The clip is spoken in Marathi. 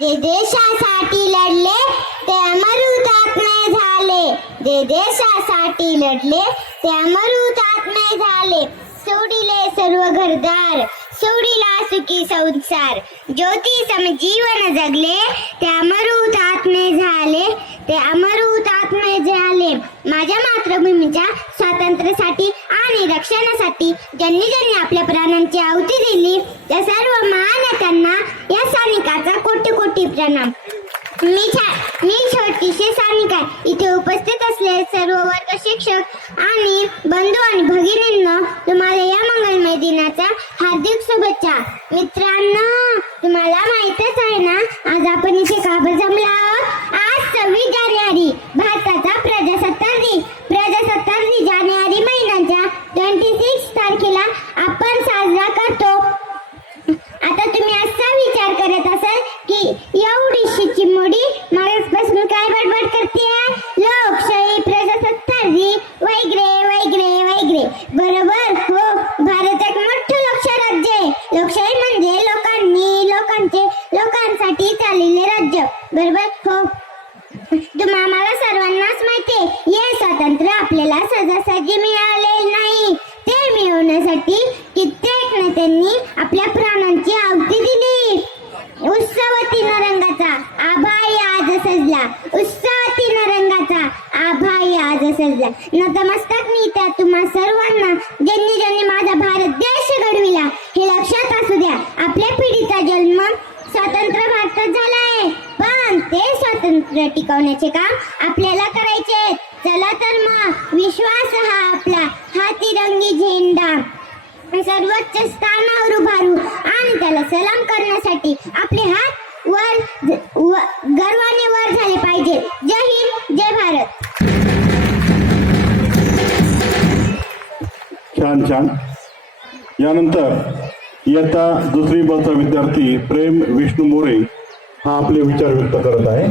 जे देशासाठी लढले ते अमर हुतात्मे झाले. जे देशासाठी लढले ते अमर हुतात्मे झाले. सोडिले सर्व घरदार, सोडिला सुखी संसार. ज्योती सम जीवन जगले ते अमर हुतात्मे झाले. ते अमर हुतात्मे झाले. माझ्या मातृभूमीच्या स्वातंत्र्यासाठी आणि रक्षणासाठी ज्यांनी ज्यांनी आपल्या प्राणांची आहुती दिली त्या सर्व महान नेत्यांना या सैनिकाचा कोटी कोटी प्रणाम. मी छोटीशी सानिका इथे उपस्थित असलेले सर्व वर्ग शिक्षक आणि बंधू आणि भगिनींना तुम्हाला या मंगलमय दिनाच्या हार्दिक शुभेच्छा. मित्रांनो, तुम्हाला माहितच आहे ना आज आपण इथे का बरं जमलो आहोत. आज 26 जानेवारी भारताचा प्रजासत्ताक दिन जानेवारी महिन्याच्या 26 तारखेला आपण साजरा करतो. आता तुम्ही असा विचार करत असाल की एवढीशी चिमुडी मागासपासून काय बडबड करते, लोकशाही प्रजासत्ताक दिन वगैरे वगैरे वगैरे. बरोबर हो, भारत एक मोठं लोकशाही राज्य आहे. लोकशाही म्हणजे लोकांसाठी चाललेले राज्य. बरोबर हो. तुम्हाला सर्वांनाच माहिती आहे हे स्वातंत्र्य आपल्याला सहजासहजी मिळाले नाही. ते मिळवण्यासाठी कित्येक नेत्यांनी आपल्या प्राणांची आहुती दिली. उत्सवती रंगाचा आभाई आज सजला. उत्सवती रंगाचा आभाई आज सजला. नतमस्तक मी त्या तुम्हा सर्वांना ज्यांनी ज्यांनी माझा भारत देश घडविला हे लक्षात असू द्या. आपल्या पिढीचा जन्म स्वतंत्र भारतात झाला आहे, पण ते स्वातंत्र्य टिकवण्याचे काम आपल्याला करायचे. चला तर मग विश्वास हा आपला हा तिरंगी झेंडा सर्वोच्च स्थानावर उभारू आणि त्याला सलाम करण्यासाठी आपले हात गर्वाने वर झाले पाहिजे. जय हिंद, जय भारत. छान छान. यानंतर इयत्ता 2री ब चा विद्यार्थी प्रेम विष्णू मोरे हा आपले विचार व्यक्त करत आहे.